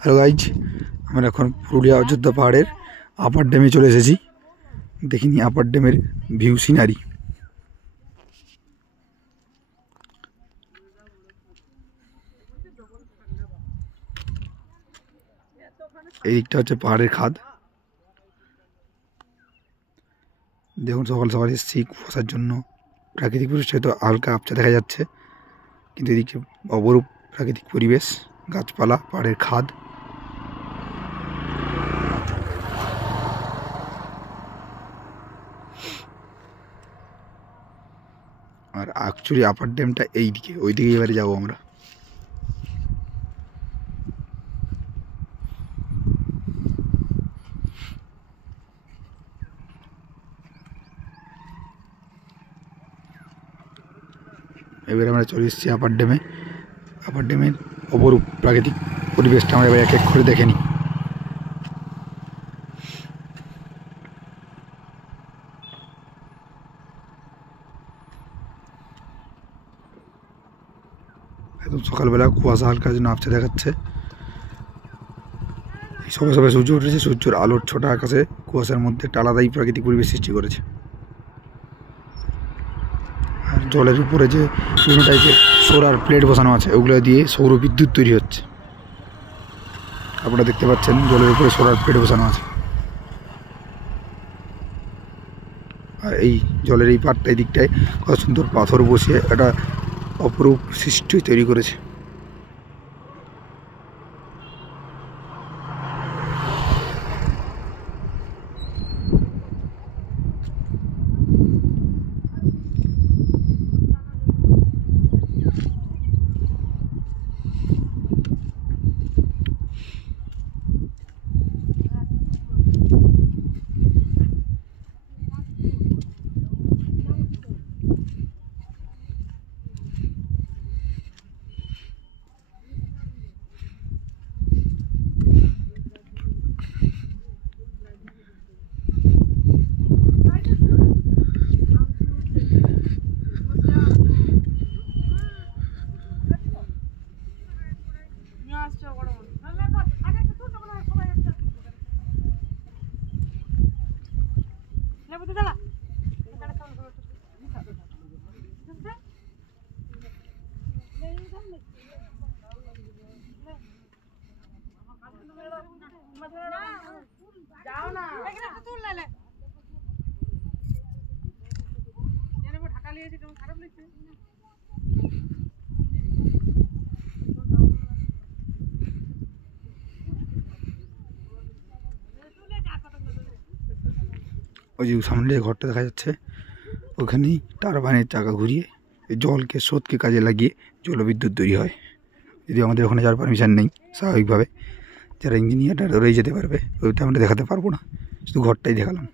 Hello guys, আমরা এখন পুরুলিয়া অযোধ্যা পাহাড়ের আপার ড্যামে চলে এসেছি। দেখিনি আপার ড্যামের ভিউ সিনারি। এই দিকটা হচ্ছে পাহাড়ের খাদ। দেখুন, সকাল সকাল এসেছি কুয়াশার জন্য। প্রাকৃতিক পরিবেশ হয়তো হালকা আবছা দেখা যাচ্ছে, কিন্তু এদিকে অপরূপ প্রাকৃতিক পরিবেশ, গাছপালা, পাহাড়ের খাদ। আর অ্যাকচুয়ালি আপার ড্যামটা এইদিকে, ওইদিকে এবারে যাবো আমরা। এবারে আমরা চলে এসেছি আপার ড্যামে। আপার ড্যামের অপরূপ প্রাকৃতিক পরিবেশটা আমরা এবার এক এক করে দেখে নিই। একদম সকালবেলা কুয়াশা হালকা জন্য আবছা দেখাচ্ছে। সবে সবে সূর্য উঠেছে, সূর্যের আলোর ছোটা আকাশে কুয়াশার মধ্যে একটা আলাদাই প্রাকৃতিক পরিবেশ সৃষ্টি করেছে। আর জলের উপরে যে বিভিন্ন টাইপের সোলার প্লেট বসানো আছে, ওগুলো দিয়ে সৌর বিদ্যুৎ তৈরি হচ্ছে। আপনারা দেখতে পাচ্ছেন জলের উপরে সোলার প্লেট বসানো আছে। আর এই জলের এই পাড়টা, এই দিকটায় কত সুন্দর পাথর বসিয়ে একটা অপরূপ সৃষ্টি তৈরি করেছে। ওই যে সামনে ঘরটা দেখা যাচ্ছে, ওখানেই টারবাইনের চাকা ঘুরিয়ে জলকে স্রোতকে কাজে লাগিয়ে জলবিদ্যুৎ তৈরি হয়। যদি আমাদের ওখানে যাওয়ার পারমিশন নেই, স্বাভাবিকভাবে যারা ইঞ্জিনিয়াররা রয়ে যেতে পারবে, ওইটা আমরা দেখাতে পারবো না, শুধু ঘরটাই দেখালাম।